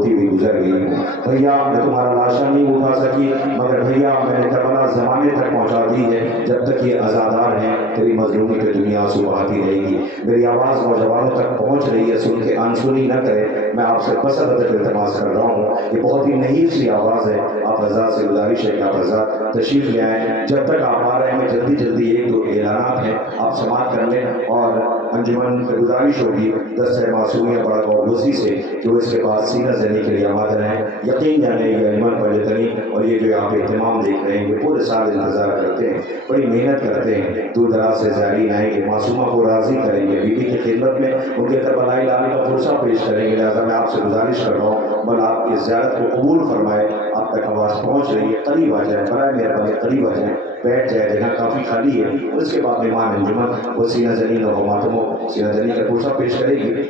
ہوتی ہوئی گزر گئی ہوں۔ بھیا میں تمہارا لاشا نہیں اٹھا سکی، مگر بھیا میں نے کربلا زمانے تک پہنچا دی ہے۔ جب تک یہ عزادار ہیں تیری مظلومی پہ دنیا آنسو بہاتی رہے گی۔ میری آواز نوجوانوں تک پہنچ رہی ہے، سن کے انسنی نہ کرے۔ میں آپ سے بس ادب التماس کر رہا ہوں، یہ بہت ہی نحیف سی آواز ہے۔ آپ حضرات سے گزارش ہے کہ آپ حضرات تشریف لے آئیں۔ جب تک آپ آ رہے ہیں میں جلدی ایک دو اعلانات ہیں آپ سماعت کر لیں، اور انجمن سے گزارش ہوگی دستہ معصومیہ بڑا گوسی سے جو اس کے بعد سینہ زنی کے لیے آمادہ ہیں۔ یقین جانے یہ ایمن پنجتنی اور یہ جو آپ اہتمام دیکھ رہے ہیں یہ پورے سال انتظار کرتے ہیں، بڑی محنت کرتے ہیں، دور دراز سے زائرین آئیں گے، معصومہ کو راضی کریں گے، بیوی کی خدمت میں ان کے کربلائی لانے کا فرصہ پیش کریں گے۔ لہٰذا میں آپ سے گزارش کر رہا ہوں بل آپ کی زیارت کو قبول فرمائے۔ آپ تک آواز پہنچ رہی ہے، قریب آ جائیں، برائے مہربانی قریب آ جائیں، بیٹھ جائے، جگہ کافی خالی ہے۔ اس کے بعد مہمان انجمن وہ سینہ زنی اور ماتموں سینہ زنی کا فرصہ پیش کرے گی۔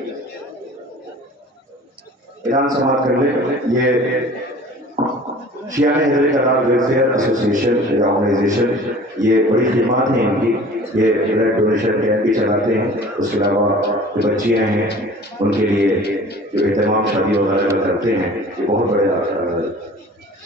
اعلان سماعت کر لیں۔ یہ شیعہ اہل کرار ویلفیئر ایسوسیشن یا آرگنائزیشن، یہ بڑی خدمات ہیں ان کی، یہ بلڈ ڈونیشن کیمپ بھی چلاتے ہیں۔ اس کے علاوہ جو بچیاں ہیں ان کے لیے جو اہتمام شادی وغیرہ کرتے ہیں، یہ بہت بڑا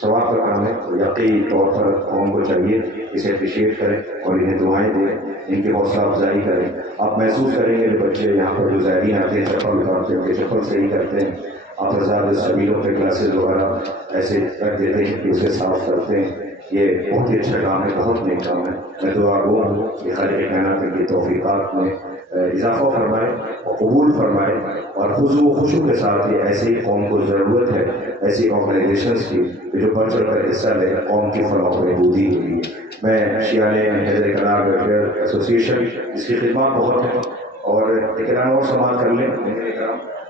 ثواب کا کام ہے۔ یقینی طور پر قوم کو چاہیے اسے اپریشیٹ کریں اور انہیں دعائیں دیں، ان کی حوصلہ افزائی کریں۔ آپ محسوس کریں گے کہ بچے یہاں پر جو زائرین آتے ہیں چپل اتارتے ہیں، ان کے چپل صحیح کرتے ہیں۔ آپ حضرات سبیلوں پہ کلاسز وغیرہ ایسے رکھ دیتے ہیں کہ اسے صاف کرتے ہیں۔ یہ بہت ہی اچھا کام ہے، بہت نیک کام ہے۔ میں دعا گو ہوں کہ خالق کائنات کی توفیقات میں اضافہ فرمائے اور قبول فرمائے، اور خضوع و خشوع کے ساتھ یہ ایسے ہی قوم کو ضرورت ہے، ایسی آرگنائزیشنز کی جو بڑھ چڑھ کر حصہ لے قوم کی فلاح و بہبودی کے لیے۔ میں شیعہ اہل کرار ویلفیئر ایسوسیشن اس کی خدمات بہت ہیں، اور ایک اعلان اور سماعت کر لیں۔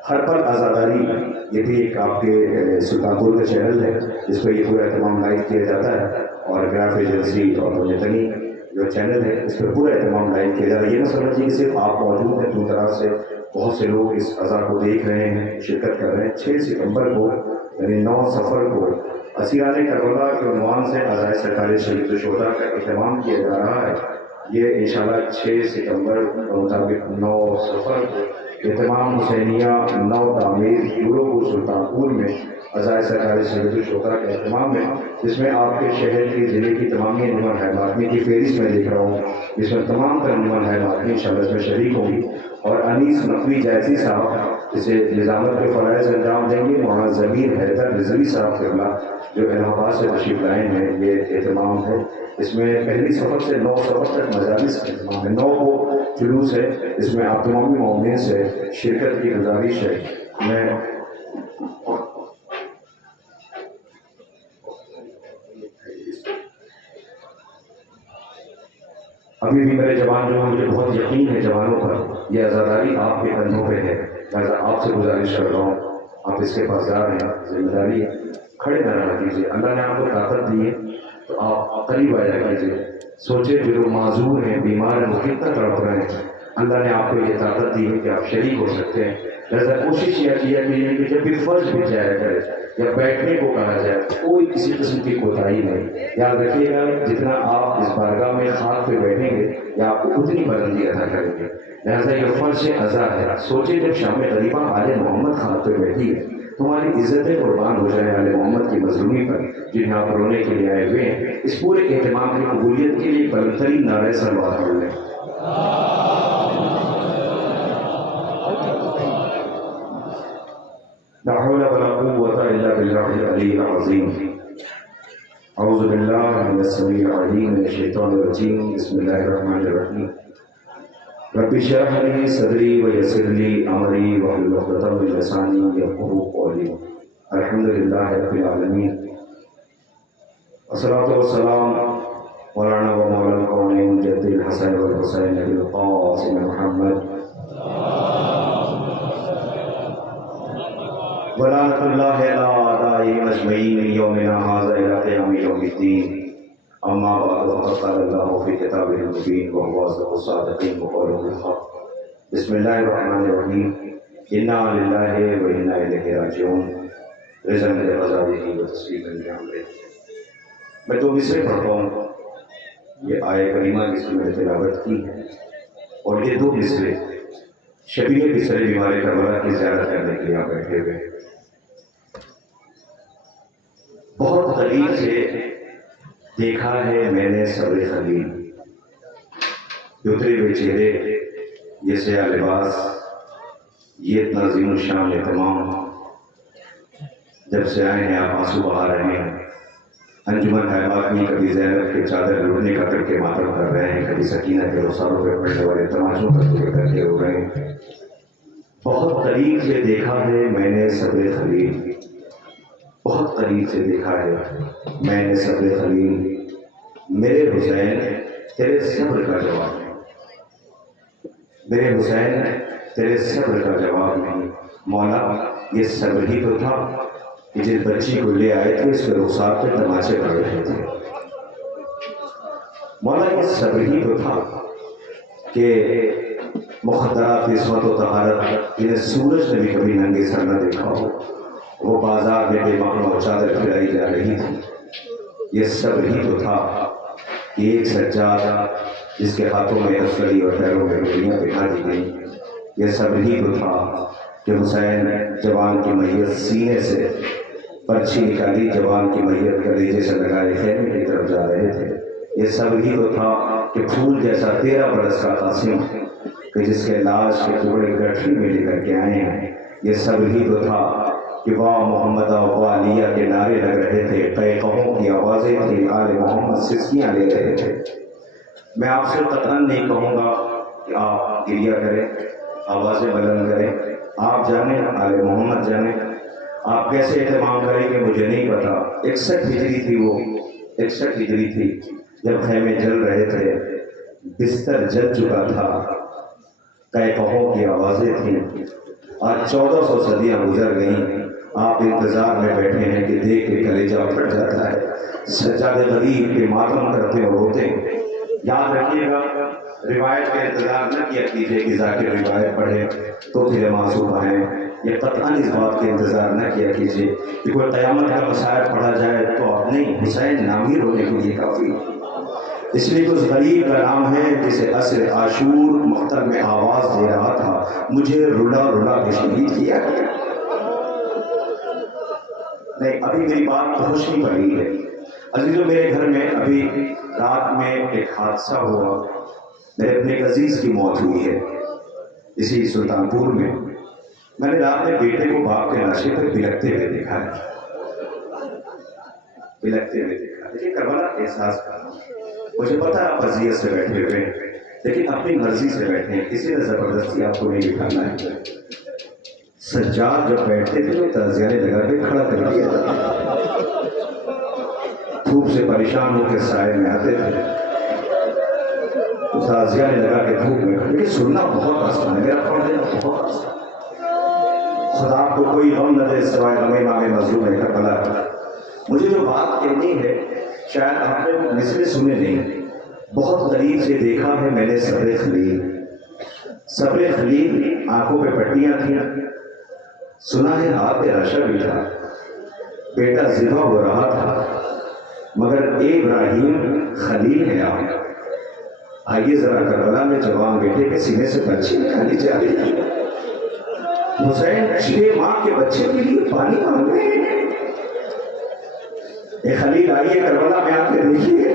ہر پل آزاداری یہ بھی ایک آپ کے سلطان پور کا چینل ہے جس پہ یہ پورا اہتمام لائیو کیا جاتا ہے، اور گراف ایجنسی اور پنجتنی جو چینل ہے اس پہ پورا اہتمام لائیو کیا جاتا ہے۔ یہ نہ سمجھیے کہ صرف آپ موجود ہیں، دور دراز سے بہت سے لوگ اس عزا کو دیکھ رہے ہیں، شرکت کر رہے ہیں۔ 6 ستمبر کو یعنی 9 صفر کو اسیران کربلا کے عنوان سے عزائے سرکار شہید الشہداء کا اہتمام کیا جا رہا ہے۔ یہ انشاءاللہ 6 ستمبر کے مطابق 9 صفر کو اہتمام حسینیہ نو تعمیر یورو کو سلطان پور میں عزائے سرکار شہید الشہداء کے اہتمام ہے، جس میں آپ کے شہر کی ضلع کی تمام انجمن ہے ماتمی کی فہرست میں دیکھ رہا ہوں، جس میں تمام تر انجمن ہے ماتمی انشاءاللہ اس میں شریک ہوگی، اور انیس نقوی جیسی صاحب جسے نظامت کے فرائض انجام دیں گے، مولانا ضمیر حیدر رضوی صاحب قبلہ جو الہ آباد سے تشریف لائے ہیں۔ یہ اہتمام ہے، اس میں پہلی صفر سے 9 صفر تک مجالس کا اہتمام ہے۔ 9 کو جلوس ہے، اس میں آپ تمامی مومنین سے شرکت کی گزارش ہے۔ میں ابھی بھی میرے جوان جو ہیں مجھے بہت یقین ہے جوانوں پر، یہ عزاداری آپ کے کندھوں پہ ہے، لہٰذا آپ سے گزارش کر رہا ہوں، آپ اس کے پاسدار ہیں، ذمہ داری ہے، کھڑے نہ رہا کیجیے۔ اللہ نے آپ کو طاقت دی ہے تو آپ قریب آیا کیجیے۔ سوچے جو لوگ معذور ہیں، بیمار ہیں، وہ کتنا تڑپ رہے ہیں، اللہ نے آپ کو یہ طاقت دی ہے کہ آپ شریک ہو سکتے ہیں۔ لہٰذا کوشش یہ کیا کہ جب بھی فرض بھی جایا کرے یا بیٹھنے کو کہا جائے کوئی کسی قسم کی کوتاہی نہیں۔ یاد رکھیے گا جتنا آپ اس بارگاہ میں خاک پہ بیٹھیں گے یا آپ کو اتنی بلندی عطا کریں گے، لہٰذا یہ فرض عزا ہے۔ سوچے جب شام غریبہ آل محمد خاک پہ بیٹھی ہے، تمہاری عزتیں قربان ہو جائیں آل محمد کی مظلومی پر جنہیں آپ رونے کے لیے آئے ہوئے ہیں۔ اس پورے اہتمام کی قبولیت کے لیے بلند ترین نعرہ صلوات پڑھ لیں۔ لا حول ولا قوة إلا بالله العلي العظيم۔ أعوذ بالله من السميع العليم من الشيطان الرجيم، بسم الله الرحمن الرحيم۔ رب اشرح لي صدري ويسر لي أمري واحلل عقدة من لساني يفقهوا قولي۔ الحمد لله رب العالمين، والصلاة والسلام مولانا ومولانا الكونين جد الحسن والحسين أبي القاسم محمد ولعنة الله على أعدائهم أجمعين من يومنا هذا إلى قيام يوم الدين، أما بعد فقد قال الله في كتابه المبين وهو أصدق الصادقين وقوله الحق۔ بسم الله الرحمن الرحيم، إنا لله وإنا إليه راجعون، رضا بقضائه وتسليما بأمره۔ میں 2 مصرے پڑھتا ہوں، یہ آیہ کریمہ جس کی میں نے تلاوت کی ہے، اور یہ 2 مصرے شبیہ مصرے بیمار کربلا کی زیارت کرنے کے لیے آپ بیٹھے ہوئے ہیں۔ بہت قریب سے دیکھا ہے میں نے صبر خلیل، یہ اترے ہوئے چہرے، یہ سیاہ لباس، یہ اتنا عظیم الشان اہتمام، جب سے آئے ہیں آپ آنسو بہا رہے ہیں، انجمن احباب میں کبھی زینب کے چادر لوٹنے کا کر کے ماتم کر رہے ہیں، کبھی سکینہ کے رخساروں پہ پڑنے والے تماشوں کا ذکر کر کے رو رہے ہیں۔ بہت قریب سے دیکھا ہے میں نے صبر خلیل، بہت قریب سے دیکھا ہے میں نے صبر خلیل، میرے حسین تیرے صبر کا جواب نہیں، میرے حسین تیرے صبر کا جواب نہیں۔ مولا یہ صبر ہی تو تھا کہ جس بچی کو لے آئے تھے اس کے رخسار پہ تماشے پڑ رہے تھے، مولا یہ صبر ہی تو تھا کہ مخدرات عصمت و طہارت جنہیں سورج نے بھی کبھی ننگے سر نہ دیکھا ہو، وہ بازار میں بے معنی اور چادر پھیلائی جا رہی تھی۔ یہ صبر ہی تو تھا کہ ایک سجادہ جس کے ہاتھوں میں اسلحے اور پیروں میں گولیاں بٹھا دی گئیں، یہ صبر ہی تو تھا کہ حسین جوان کی میت سینے سے پرچھی نکالی، جوان کی میت کلیجے سے لگائے خیمے کی طرف جا رہے تھے۔ یہ صبر ہی تو تھا کہ پھول جیسا 13 برس کا قاسم کہ جس کے لاش کے ٹکڑے گٹھری میں لے کر کے آئے ہیں، یہ صبر ہی تو تھا کہ واہ محمدہ واہ علیہ کے نعرے لگ رہے تھے، قہقہوں کی آوازیں تھیں، آل محمد سسکیاں لے رہے تھے۔ میں آپ سے قطعاً نہیں کہوں گا کہ آپ گریہ کریں، آوازیں بلند کریں، آپ جانیں، آل محمد جانیں، آپ کیسے اہتمام کریں کہ مجھے نہیں پتا۔ 61 ہجری تھی، وہ 61 ہجری تھی جب خیمے جل رہے تھے، بستر جل چکا تھا، قہقہوں کی آوازیں تھیں۔ آج 1400 صدیاں گزر گئیں، آپ انتظار میں بیٹھے ہیں کہ دیکھ کے کلیجہ پھٹ جاتا ہے، سجاد غریب کے ماتم کرتے اور روتے۔ یاد رکھیے گا، روایت کا انتظار نہ کیا کیجیے کہ ذاکر روایت پڑھے تو پھر معصوم ہیں، یہ قطعاً اس بات کے انتظار نہ کیا کیجیے کہ کوئی قیامت کا مسائل پڑھا جائے تو آپ نہیں، حسین نامی رونے کے لیے کافی۔ اس لیے تو اس غریب کا نام ہے جسے عصر عاشور مختر میں آواز دے رہا تھا، مجھے رلا رلا کے شہید کیا گیا۔ نہیں، ابھی میری بات پہنچ نہیں پڑی ہے عزیزوں۔ میرے گھر میں ابھی رات میں ایک حادثہ ہوا، میرے اپنے ایک عزیز کی موت ہوئی ہے اسی سلطان پور میں۔ میں نے رات میں بیٹے کو باپ کے لاشے پر بلکتے ہوئے دیکھا ہے، بلکتے ہوئے دیکھا۔ دیکھیے کربلا احساس کرنا، مجھے پتا ہے آپ اذیت سے بیٹھے ہوئے لیکن اپنی مرضی سے بیٹھے ہیں، کسی نے زبردستی آپ کو نہیں بٹھانا ہے۔ سجاد جب بیٹھتے تھے تو تعزیے لگا کے کھڑا کر دیا جاتا، دھوپ سے پریشان ہو کے سائے میں آتے تھے، تعزیہ لگا کے دھوپ میں کھڑے۔ لیکن سننا بہت آسان ہے، میرا پڑھ دینا بہت آسان ہے۔ خدا آپ کو کوئی غم نہ دے سوائے غم امام مظلوم ہے کربلا کا۔ مجھے جو بات کہنی ہے شاید آپ نے مثلیں سنے نہیں۔ بہت قریب سے دیکھا ہے میں نے صبر خلیل، صبر خلیل آنکھوں پہ پٹیاں تھیں، سنا ہے ہاتھ پہ رشا بھی تھا، بیٹا ذبح ہو رہا تھا، مگر ابراہیم خلیل ہے آپ۔ آئیے ذرا کربلا میں جوان بیٹے کے سینے سے پرچھی نکالی جا رہی ہے، حسین 6 ماہ کے بچے کے لیے پانی مانگ رہے ہیں۔ اے خلیل آئیے کربلا میں آ کے دیکھیے،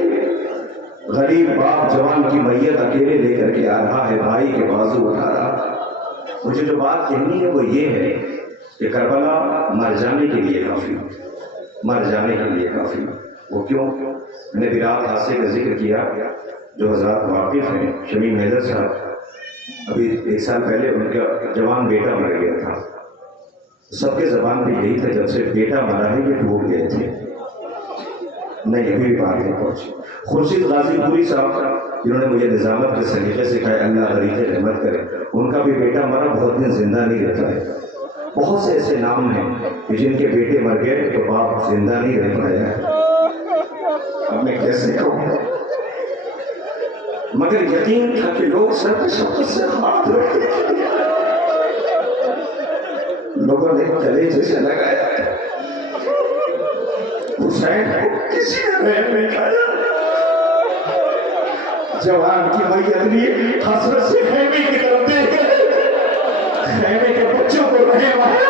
غریب باپ جوان کی میت اکیلے لے کر کے آ رہا ہے، بھائی کے بازو اٹھا رہا۔ مجھے جو بات کہنی ہے وہ یہ ہے کہ کربلا مر جانے کے لیے کافی، مر جانے کے لیے کافی۔ وہ کیوں؟ میں نے بھی رات حادثے کا ذکر کیا، جو حضرات واقف ہیں، شمیم حیدر صاحب ابھی 1 سال پہلے ان کا جوان بیٹا مر گیا تھا، سب کے زبان پہ یہی تھا جب سے بیٹا مرا ہے یہ ڈوب گئے تھے، نہیں ابھی بھی بات نہیں پہنچی۔ خورشید غازی پوری صاحب جنہوں نے مجھے نظامت کے سلیقے سکھائے، اللہ غریق رحمت کرے، ان کا بھی بیٹا مرا، بہت دن زندہ نہیں رہتا ہے۔ بہت سے ایسے نام ہیں کہ جن کے بیٹے مر گئے تو باپ زندہ نہیں رہ پایا ہے، اب میں کیسے کہوں؟ مگر یقین تھا کہ لوگ سر پہ شفقت سے ہاتھ رکھتے تھے، لوگوں نے کلیجے سے لگایا، حسین کو کسی نے رحم نہیں کھایا۔ جوان کی میت لیے حسرت سے خیمے کی طرف دیکھ گئے، خیمے کے بچوں کو رحم آیا،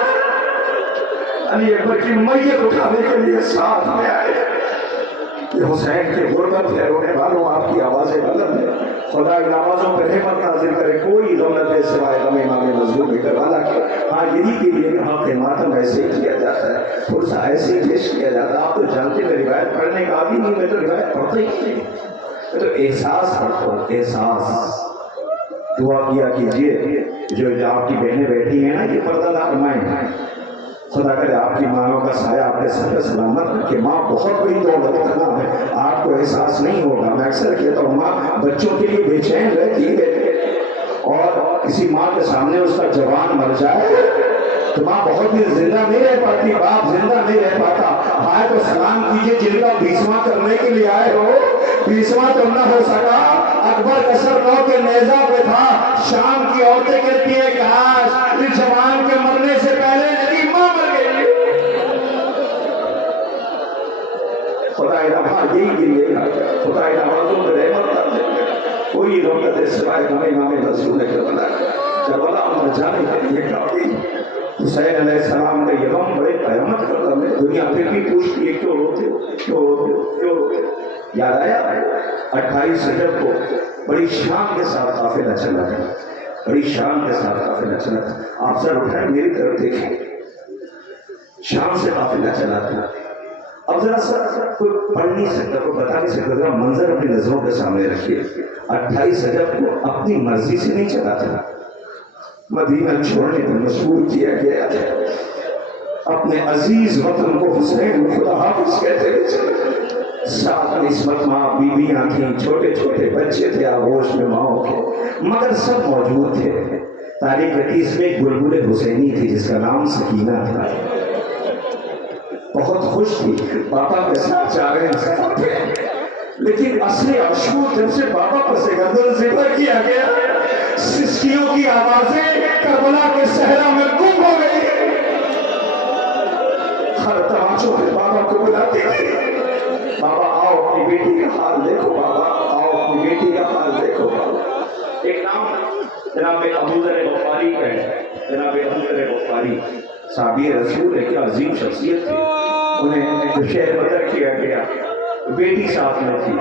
علی اکبر کی میت اٹھانے کے لیے ساتھ میں آئے. یہ حسین کے غربت ہے، رونے والوں آپ کی آوازیں بلند ہیں. خدا ان آوازوں پر رحمت نازل کرے. کوئی غم نہ دے سوائے غم امام مظلوم کربلا کے. ہاں یہی کے لیے کہ حق ماتم ایسے ہی کیا جاتا ہے، فرصہ ایسے ہی پیش کیا جاتا ہے. آپ تو جانتے ہیں روایت پڑھنے کا عادی نہیں، میں تو روایت پڑھتا ہی نہیں، میں تو احساس پڑھتا ہوں. احساس دعا کیا کیجئے جو آپ کی بہنیں بیٹھی ہیں نا، یہ پردہ نہ فرمائیں. خدا کرے آپ کی ماں کا سایہ آپ کے سر پہ سلامت رکھے. ماں بہت بڑی دولت کا نام ہے، آپ کو احساس نہیں ہوگا. میں اکثر کہتا ہوں ماں بچوں کے لیے بے چین رہتی ہے، اور کسی ماں کے سامنے اس کا جوان مر جائے تو ماں بہت دن زندہ نہیں رہ پاتی، باپ زندہ نہیں رہ پاتا. آئے تو سلام کیجئے جن کا 20واں کرنے کے لیے آئے ہو. 20واں تو نہ ہو سکا، اکبر کا سر نو کے نیزہ پہ تھا. شام کی عورتیں کہتی ہیں کاش اس جوان کے مرنے سے پہلے میری ماں مر گئی. خدا رحمت یہی کے لیے خدا آوازوں میں رحمت کرتے ہیں. کوئی رحمت سوائے امام رسول کربلا. کربلا مر جانے کے لیے کافی. حسین علیہ السلام کا یہ غم بڑے قیامت کرتا ہے. دنیا پھر بھی پوچھتی ہے کیوں روتے ہو، کیوں روتے ہو، کیوں روتے ہو. یاد آیا 28 رجب کو بڑی شان کے ساتھ قافلہ چلا تھا، بڑی شان کے ساتھ قافلہ چلا تھا. آپ سر اٹھائیں میری طرف دیکھیں، شام سے قافلہ چلا تھا. اب ذرا سر کوئی پڑھ نہیں سکتا، کوئی بتا نہیں سکتا، ذرا منظر اپنی نظروں کے سامنے رکھیے. 28 رجب کو اپنی مرضی سے نہیں چلا تھا، مدینہ چھوڑنے پر مجبور کیا گیا تھا. اپنے عزیز وطن کو حسین خدا حافظ کہتے ہوئے چلے. ساتھ نسبت ماں بیویاں تھیں، چھوٹے چھوٹے بچے تھے آغوش میں ماں کے، مگر سب موجود تھے. تاریخ 30 میں ایک بلبل حسینی تھی جس کا نام سکینہ تھا. بہت خوش تھی، پاپا کے ساتھ جا رہے سفر پہ. لیکن اصل عاشور جب سے پاپا پر سے گردن ذبح کیا گیا، سسکیوں کی آوازیں کربلا کے صحرا میں گم ہو گئی. ہر تماشوں میں بابا کو بلاتے تھے، بابا آؤ اپنی بیٹی کا حال دیکھو، بابا آؤ اپنی بیٹی کا حال دیکھو. بابا ایک نام جناب ابو ذر غفاری کا ہے. جناب ابو ذر غفاری صحابی رسول ہے، کیا عظیم شخصیت تھی. انہیں شہر بدر کیا گیا، بیٹی ساتھ میں تھی.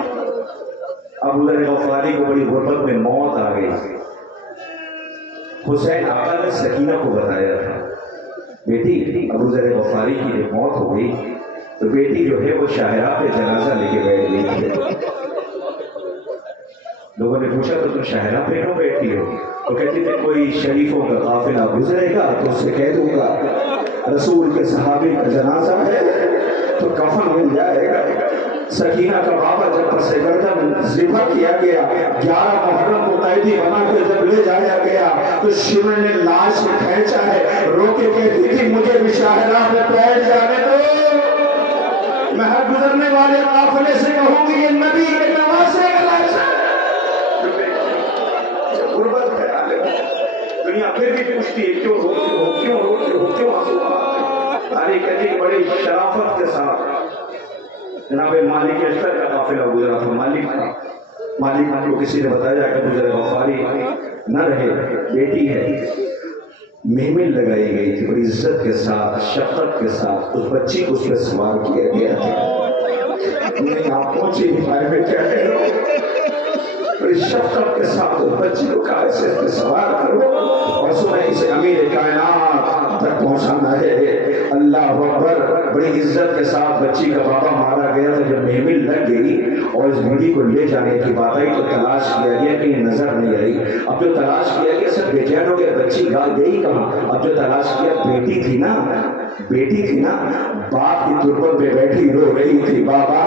ابو ذر غفاری کو بڑی غربت میں موت آ گئی. حسین آقا نے سکینہ کو بتایا تھا بیٹی ابو ذر غفاری کی جب موت ہو گئی تو بیٹی جو ہے وہ شاہراہ پہ جنازہ لے کے بیٹھ گئی تھی. لوگوں نے پوچھا تو تم شاہراہ پہ کیوں بیٹھی ہو؟ تو کہتی تھی کوئی شریفوں کا قافلہ گزرے گا تو اس سے کہہ دوں گا رسول کے صحابی کا جنازہ ہے تو کفن مل جائے گا. سکینہ کا بابا جب پس گردن ذبح کیا گیا، 11 محرم کو قیدی بنا کے جب لے جایا گیا تو شیون نے لاش کھینچا ہے، رو کے کہتی تھی مجھے بھی شاہراہ پہ بیٹھ جانے دو، میں ہر گزرنے والے قافلے سے کہوں گی یہ نبی کے نواسے کا لاش ہے. غربت ہے عالم، دنیا پھر بھی پوچھتی ہے کیوں روتے ہو، کیوں روتے ہو، کیوں آنسو آتے. تاریخ کہتی بڑی شرافت کے ساتھ جناب مالک اشتر کا قافلہ گزرا تھا. مالک کو کسی نے بتایا کہ ابو ذر غفاری نہ رہے، بیٹی ہے. محمل لگائی گئی تھی، بڑی عزت کے ساتھ شفقت کے ساتھ اس بچی کو اس پہ سوار کیا گیا تھا. نہیں آپ پہنچے بارے میں کیا کہہ رہے ہو؟ بڑی شفقت کے ساتھ اس بچی کو کہا اسے اس پہ سوار کرو اور سنیں اسے امیر کائنات تک پہنچانا ہے. اللہ اکبر. بڑی عزت کے ساتھ بچی کا بابا مارا گیا تھا. جب محمل لگ گئی اور اس بیٹی کو لے جانے کی بات آئی تو تلاش کیا گیا کہ نظر نہیں آئی. اب جو تلاش کیا گیا سب بے چین ہو گئے، بچی گئی کہاں. اب جو تلاش کیا بیٹی تھی نا، باپ کی تربت پہ بیٹھی رو رہی تھی، بابا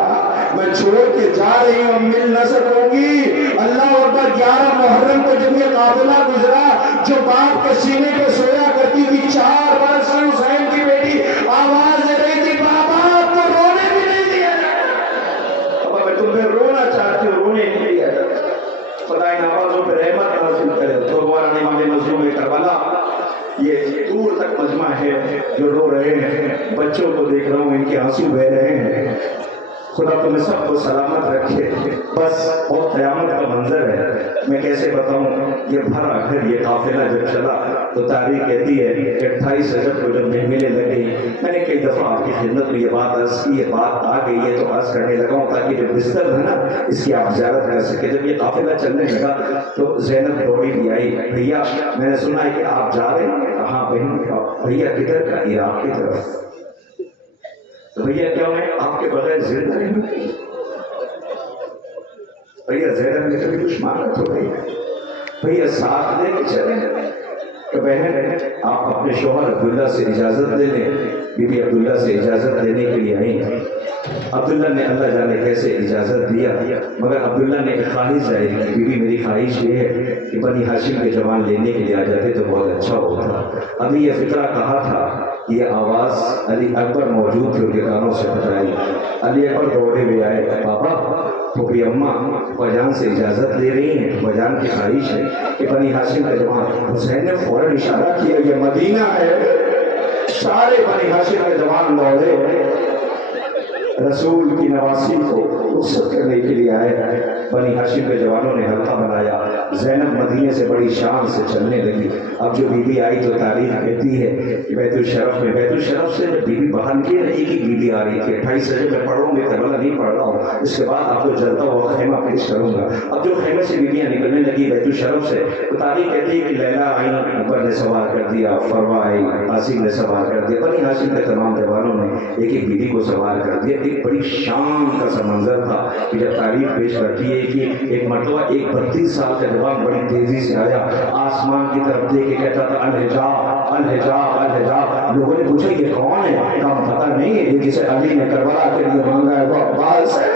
میں چھوڑ کے جا رہی ہوں، مل نہ سکوں گی. اللہ اکبر. 11 محرم کو جب یہ قافلہ گزرا، جو باپ کے سینے پہ سویا کرتی تھی 4 برس کی حسین کی بیٹی آواز دے رہی تھی بابا آپ کو رونے بھی نہیں دیا جاتا. بابا میں تمہیں رونا چاہتی ہوں، رونے نہیں دیا جاتا. خدا ان آوازوں پہ رحمت نازل کرے. تو مولانا امام مظلوم کربلا یہ دور تک مجمع ہے جو رو رہے ہیں. بچوں کو دیکھ رہا ہوں ان کے آنسو بہ رہے ہیں. خدا تمہیں سب کو سلامت رکھے. بس بہت قیامت کا منظر ہے, میں کیسے بتاؤں. یہ بھرا گھر یہ قافلہ جب چلا تو تاریخ کہتی ہے کہ 28 رجب کو جب محملیں لگی, میں نے کئی دفعہ آپ کی خدمت میں یہ بات عرض کی, یہ بات آ گئی ہے تو عرض کرنے لگا ہوں تاکہ جو بستر ہے نا اس کی آپ زیارت کر سکے. جب یہ قافلہ چلنے لگا تو زینب دوڑی بھی آئی, بھیا میں نے سنا ہے کہ آپ جا رہے ہیں. ہاں بہن. بھیا کدھر کا؟ عراق کی طرف. تو بھیا کیا میں آپ کے بغیر زندہ نہیں ہوں؟ بھیا زینب نے کبھی کچھ مانگا تو بھیا ساتھ لے کے چلیں. تو بہن آپ اپنے شوہر عبداللہ سے اجازت لے لیں. بی بی عبداللہ سے اجازت لینے کے لیے آئی. عبداللہ نے اللہ جانے کیسے اجازت دیا, مگر عبداللہ نے ایک خواہش ظاہر کی, بی بی میری خواہش یہ ہے کہ بنی ہاشم کے جوان لینے کے لیے آ جاتے تو بہت اچھا ہوتا. ابھی یہ فکرہ کہا تھا, یہ آواز علی اکبر موجود تھے, ان کے کانوں سے پھٹائی. علی اکبر دوڑے ہوئے آئے, پاپا پھوپھی اماں بجان سے اجازت لے رہی ہیں, بجان کی خواہش ہے کہ بنی ہاشم کا جوان. حسین نے فوراً اشارہ کیا, یہ مدینہ ہے. سارے بنی ہاشم کے جوان دوڑے رسول کی نواسی کو رخصت کرنے کے لیے آئے. بنی ہاشم کے جوانوں نے حلقہ بنایا. زینب مدینے سے بڑی شان سے چلنے لگی. اب جو بی بی آئی تو تاریخ کہتی ہے کہ بیت الشرف میں, بیت الشرف سے جب بی بی باہر نکلی نا, ایک ہی بی بی آ رہی تھی. 28 رجب میں پڑھوں گے, کربلا نہیں پڑھ رہا ہوں, اس کے بعد آپ کو جلتا ہوا خیمہ پیش کروں گا. اب جو خیمے سے بیویاں نکلنے لگی بیت الشرف سے, تو تاریخ کہتی ہے کہ لیلا آئی, اوپر نے سوار کر دیا, فروا آئی, عاصم نے سوار کر دیا. بنی ہاشم کے تمام جوانوں نے ایک ایک بیوی کو سوار کر دیا. ایک بڑی شان کا سا منظر تھا کہ جب تاریخ پیش کرتی ہے کہ ایک مرتبہ ایک 32 سال کا جوان بڑی تیزی سے آیا, آسمان کی طرف دیکھ کے کہتا تھا الحجاب الحجاب الحجاب. لوگوں نے پوچھا یہ کون ہے؟ کہا پتہ نہیں ہے, یہ جسے علی نے کربلا کے لیے مانگا ہے وہ عباس ہے.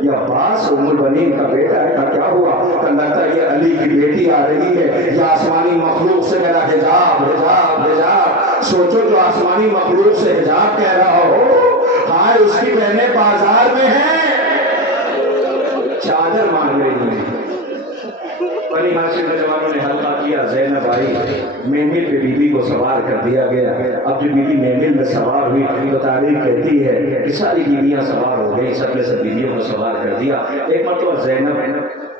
یہ عباس ام البنین کا بیٹا ہے. کہا کیا ہوا؟ کہ لگتا ہے یہ علی کی بیٹی آ رہی ہے. یہ آسمانی مخلوق سے میرا حجاب حجاب حجاب. سوچو جو آسمانی مخلوق سے حجاب کہہ رہا ہو, ہاں اس کی بہنیں بازار میں ہیں چادر مانگ رہی ہیں. بنی ہاشم کے جوانوں نے حلقہ کیا. زینب آئی, محمل پہ بی بی کو سوار کر دیا گیا. اب جو بی بی محمل میں سوار ہوئی تو تاریخ کہتی ہے کہ ساری بیویاں سوار ہو گئی, سب نے سب بیویوں کو سوار کر دیا. ایک مرتبہ زینب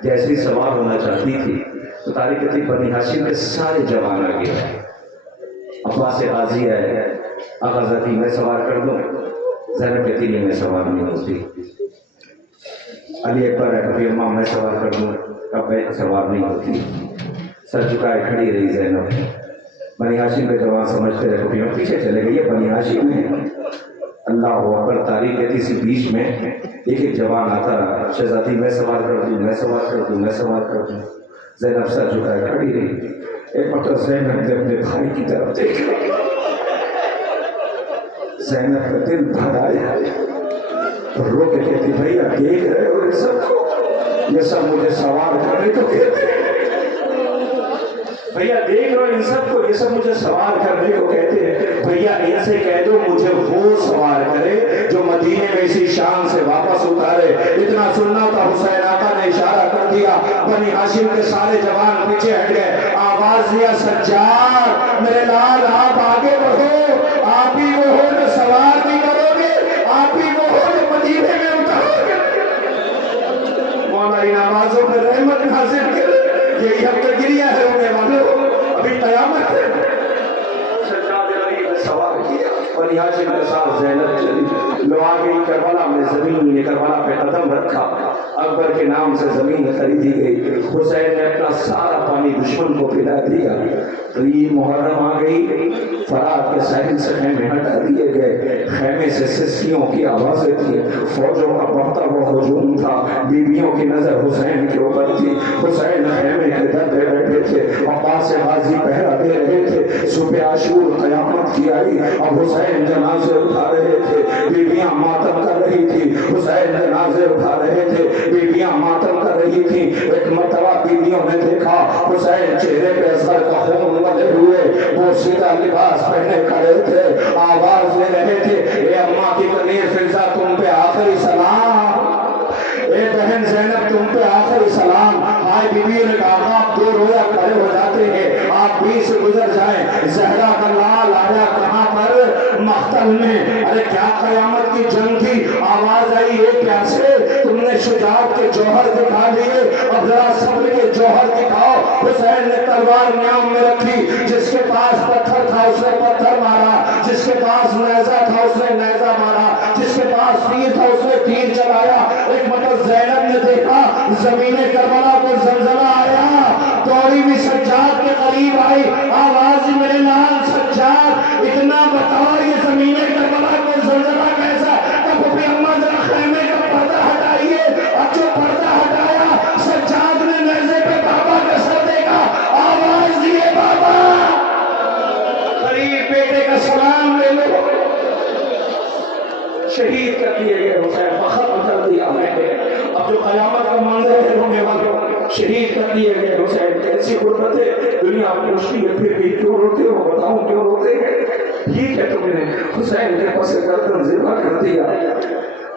جیسی سوار ہونا چاہتی تھی تو تاریخ کہتی بنی ہاشم کے سارے جوان آ گئے. عباس غازی ہے, آقا ذاتی میں سوار کر دوں. زینب کہتی نہیں میں سوار نہیں ہوتی. علی اکبر ہے, کبھی اماں میں سوار کر دوں, کب سوار نہیں ہوتی. سر جھکائے کھڑی رہی زینب. بنی ہاشم کے جوان سمجھتے رہے, کبھی پیچھے چلے گئے, یہ بنی ہاشم ہے. اللہ اکبر. تاریخ کہتی سی بیچ میں ایک ایک جوان آتا رہا, شہزادی میں سوار کر دوں, میں سوار کر دوں, میں سوار کر دوں. زینب سر جھکائے کھڑی رہی. ایک مرتبہ زینب نے اپنے بھائی کی طرف دیکھا. زینب کا دل بھر آیا, رو کے کہتی بھیا دیکھ رہے ہو یہ سب کو, یہ سب مجھے سوار کرنے کو کہتے ہیں. بھیا دیکھ رہو ان سب کو, یہ سب مجھے سوار کرنے کو کہتے ہیں. بھیا ان سے کہہ دو مجھے وہ سوار کرے جو مدینے میں اسی شان سے واپس اتارے. اتنا سننا تھا, حسین آقا نے اشارہ کر دیا. بنی ہاشم کے سارے جوان پیچھے ہٹ گئے. آواز دیا سجاد میرے لال آپ آگے بڑھو, آپ ہی وہ ہو جو سوار بھی کرو گے, آپ ہی وہ ہو جو مدینے میں اتارو گے. مولا ان آوازوں میں رحمت حاصل کرے. یہی اب تک گریہ ہے ہونے والوں, ابھی قیامت ہے. سجاد علی نے سوار کیا. بنی ہاشم کے ساتھ زینب چلی. لو آگے کربلا میں زمین نے کربلا پہ قدم رکھا. اکبر کے نام سے زمین خریدی گئی. حسین نے اپنا سارا پانی دشمن کو پلا دیا. تو یہ محرم آ گئی, فرات کے ساحل سے خیمے ہٹا دیے گئے. خیمے سے سسکیوں کی آوازیں تھی, فوجوں کا بڑھتا ہوا ہجوم تھا. بیویوں کی نظر حسین کے اوپر تھی. حسین خیمے کے در پہ بیٹھے تھے, عباس غازی پہرا دے رہے تھے. صبح عاشور قیامت کی آئی, اب حسین جنازے اٹھا رہے تھے. بیویاں ماتم کر رہی تھی, حسین جنازے اٹھا رہے تھے. بیویاں ماتم کر رہی تھی. ایک مرتبہ بیویوں نے دیکھا حسین چہرے پہ اثر کا خون والے ہوئے, وہ سیدھا لباس پہنے کھڑے تھے, آواز دے رہے تھے اے اماں کی کنیر فضا تم پہ آخری سلام, اے بہن زینب تم پہ آخری سلام. ہائے بیوی نے کہا آپ دو رویا کھڑے ہو جاتے ہیں, آپ بھی سے گزر جائیں۔ زہرا کا لال آیا کہاں پر؟ مقتل میں۔ ارے کیا قیامت کی جنگ تھی، آواز آئی یہ پیاسے تم نے شجاعت کے جوہر دکھا دیے، اب ذرا صبر کے جوہر دکھاؤ۔ حسین نے تلوار نیام میں رکھی، جس کے پاس پتھر تھا اس نے پتھر مارا، جس کے پاس نیزہ تھا اس نے نیزہ مارا، جس کے پاس تیر تھا اس نے تیر چلایا۔ ایک مرتبہ زینب نے دیکھا زمین کربلا کو زلزلہ آیا، دوڑی بھی سجاد کے قریب آئی، آواز میرے لال سجاد اتنا بتاؤ یہ زمین کربلا کو زلزلہ کیسا؟ تب بھی اماں ذرا خیمے کا پردہ ہٹائیے، اور جو پردہ ہٹایا سجاد نے نیزے پہ بابا کا سر دیکھا، آواز دیے بابا قریب بیٹے کا سلام لے لو۔ شہید کر دیے گئے حسین، بخت کر دیا میں نے۔ اب جو قیامت کا منظر ہے رونے والوں، شہید کر دیے گئے حسین، کیسی غربت ہے دنیا پوچھتی ہے پھر بھی کیوں روتے ہو؟ بتاؤ کیوں روتے ہیں؟ ٹھیک ہے تم نے حسین کے پس گردن ذبح کر دیا،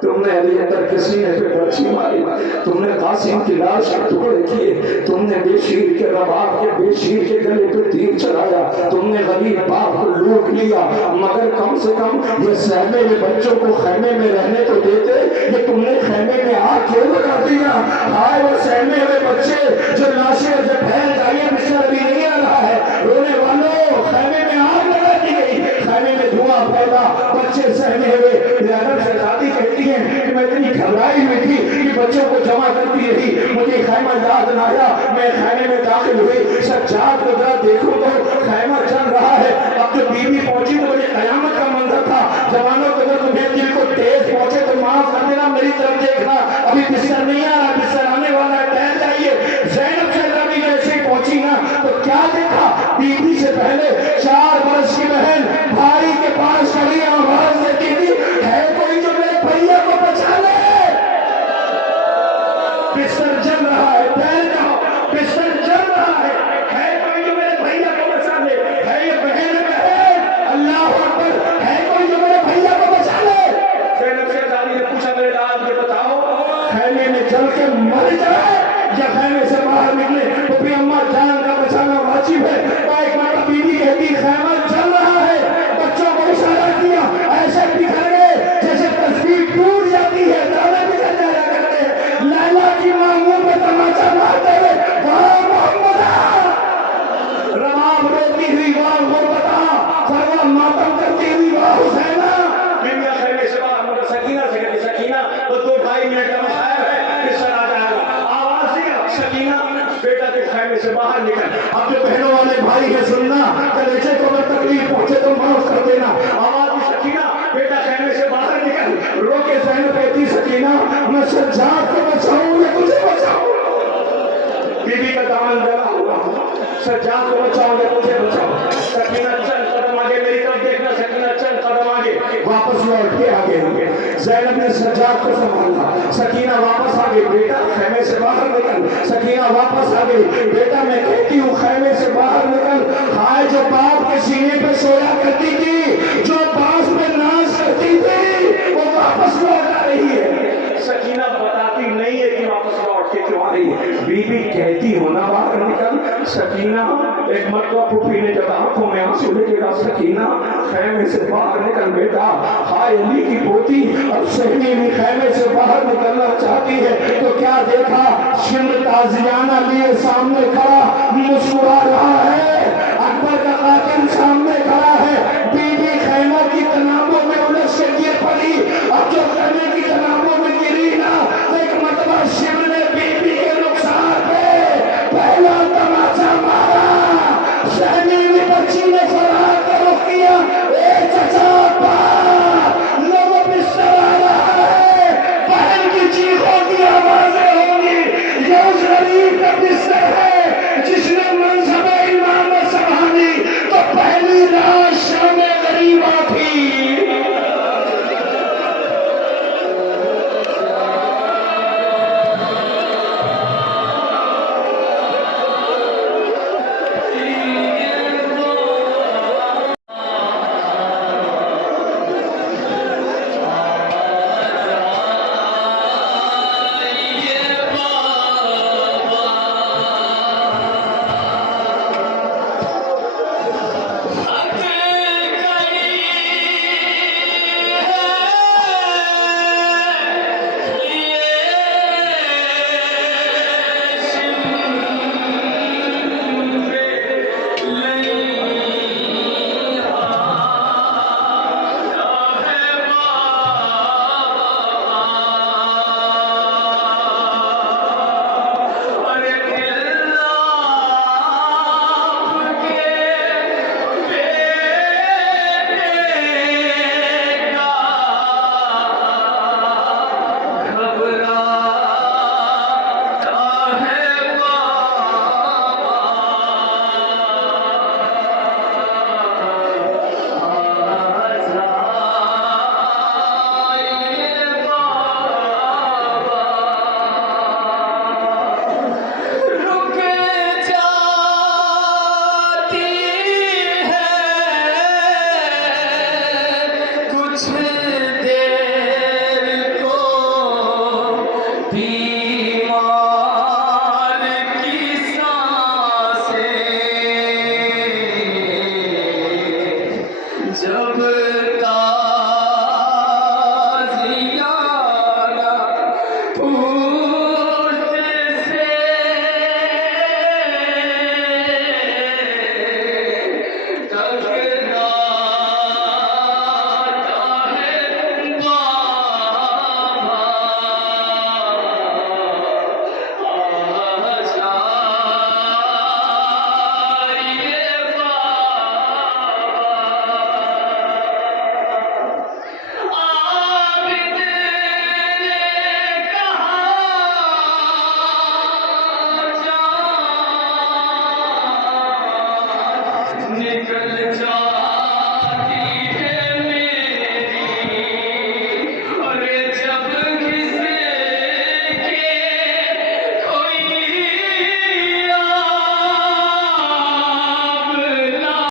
تم نے علی اکبر کے سینے پہ برچھی ماری، تم نے قاسم کی لاش کے ٹکڑے کیے، تم نے بے شیر کے رباب کے بے شیر کے گلے پہ تیر چلایا، تم نے غریب باپ کو لوٹ لیا، مگر کم سے کم یہ خیمے میں بچوں کو خیمے میں رہنے تو دیتے، یہ تم نے خیمے میں آگ کیوں لگا دیا؟ ہائے وہ خیمے میں بچے جو لاشیں جب پھیل جائیں بستر بھی نہیں آ رہا ہے، رونے والوں خیمے میں آگ لگا دی گئی، خیمے میں دھواں پھیلا، بچے سہمے ہوئے۔ زینب شہزادی کہتی ہے کہ میں اتنی گھبرائی ہوئی تھی کہ بچوں کو جمع کرتی رہی، مجھے خیمہ یاد نہ آیا، میں خیمے میں داخل ہوئی، سجاد کو ذرا دیکھو تو خیمہ چل رہا ہے۔ اب جو بیوی پہنچی تو مجھے قیامت کا منظر تھا، جوانوں کو اگر تمہیں دل کو تیز پہنچے تو معاف کر دینا، میری طرف دیکھنا، ابھی بستر نہیں آ رہا، بستر آنے والا ہے، ٹہل جائیے۔ زینب شہزادی جیسے ہی پہنچی نا تو کیا دیکھا؟ بیوی سے پہلے 4 برس کی بہن بھائی کے پاس کھڑی آواز دیتی تھی، ہے کوئی جو میرے بھیا کو بچا لے؟ بستر جل رہا ہے، پھیل جاؤ، بستر جل رہا ہے کوئی جو میرے بھیا کو بچا لے؟ ہے یہ بہن اللہ اکبر، ہے کوئی جو میرے بھیا کو بچا لے؟ زینب شہزادی نے پوچھا میرے لال یہ بتاؤ خیمے میں جل کے مر جائے یا خیمے سے باہر نکلے؟ تو بھی اماں جان کا بچانا واجب ہے۔ ایک مرتبہ بیوی کہتی خیمہ جل رہا ہے، بچوں کو اشارہ کیا، ایسے بکھر گئے جیسے تصویر ٹوٹ جاتی ہے، دانے بکھر جایا کرتے ہیں۔ لیلا کی ماں منہ پہ تماچا مارتے ہوئے واہ محمدہ، رباب روتی ہوئی واہ غربتہ، سروا ماتم کرتی ہوئی واہ حسینہ۔ بیویاں خیمے سے باہر مگر سکینہ سے کہتی سکینہ وہ 2-2.5 منٹ کا مشاعر ہے، اس طرح آ جائے گا، آواز دیا سکینہ بیٹا کے خیمے سے باہر نکل۔ اب جو بہنوں والے بھائی ہے سننا، کلیجے کو اگر تکلیف پہنچے تو معاف کر دینا، آواز دی سکینہ بیٹا خیمے سے باہر نکل۔ رو کے زینب کہتی سکینہ میں سجاد کو بچاؤں یا تجھے بچاؤں؟ بیوی کا دامن ڈلا ہوا، سجاد کو بچاؤں یا تجھے بچاؤں؟ سکینہ چند قدم آگے میری طرف دیکھنا، سکینہ چند قدم آگے، واپس لوٹ کے آگے ہوئے۔ زینب نے سجاد کو سنبھالا، سکینہ واپس آ گئی، بیٹا خیمے سے باہر نکل۔ سکینہ واپس آ گئی، بیٹا میں کہتی ہوں خیمے سے باہر نکل۔ ہائے جو باپ کے سینے پہ سویا کرتی تھی، جو باپ پہ ناز کرتی تھی، وہ واپس لوٹ آ رہی ہے۔ سکینہ بتاتی نہیں ہے کہ واپس لوٹ کے کیوں آ رہی ہے، بیوی کہتی ہو نا باہر نکل۔ سکینہ ایک مرتبہ پھوپھی نے جب آنکھوں میں آنسو لے کے کہا سکینہ خیمے سے باہر نکل بیٹا، ہائے علی کی پوتی اب سہمی بھی خیمے سے باہر نکلنا چاہتی ہے تو کیا دیکھا؟ شمر تازیانہ لیے سامنے کھڑا مسکرا رہا ہے، اکبر کا قاتل سامنے کھڑا ہے،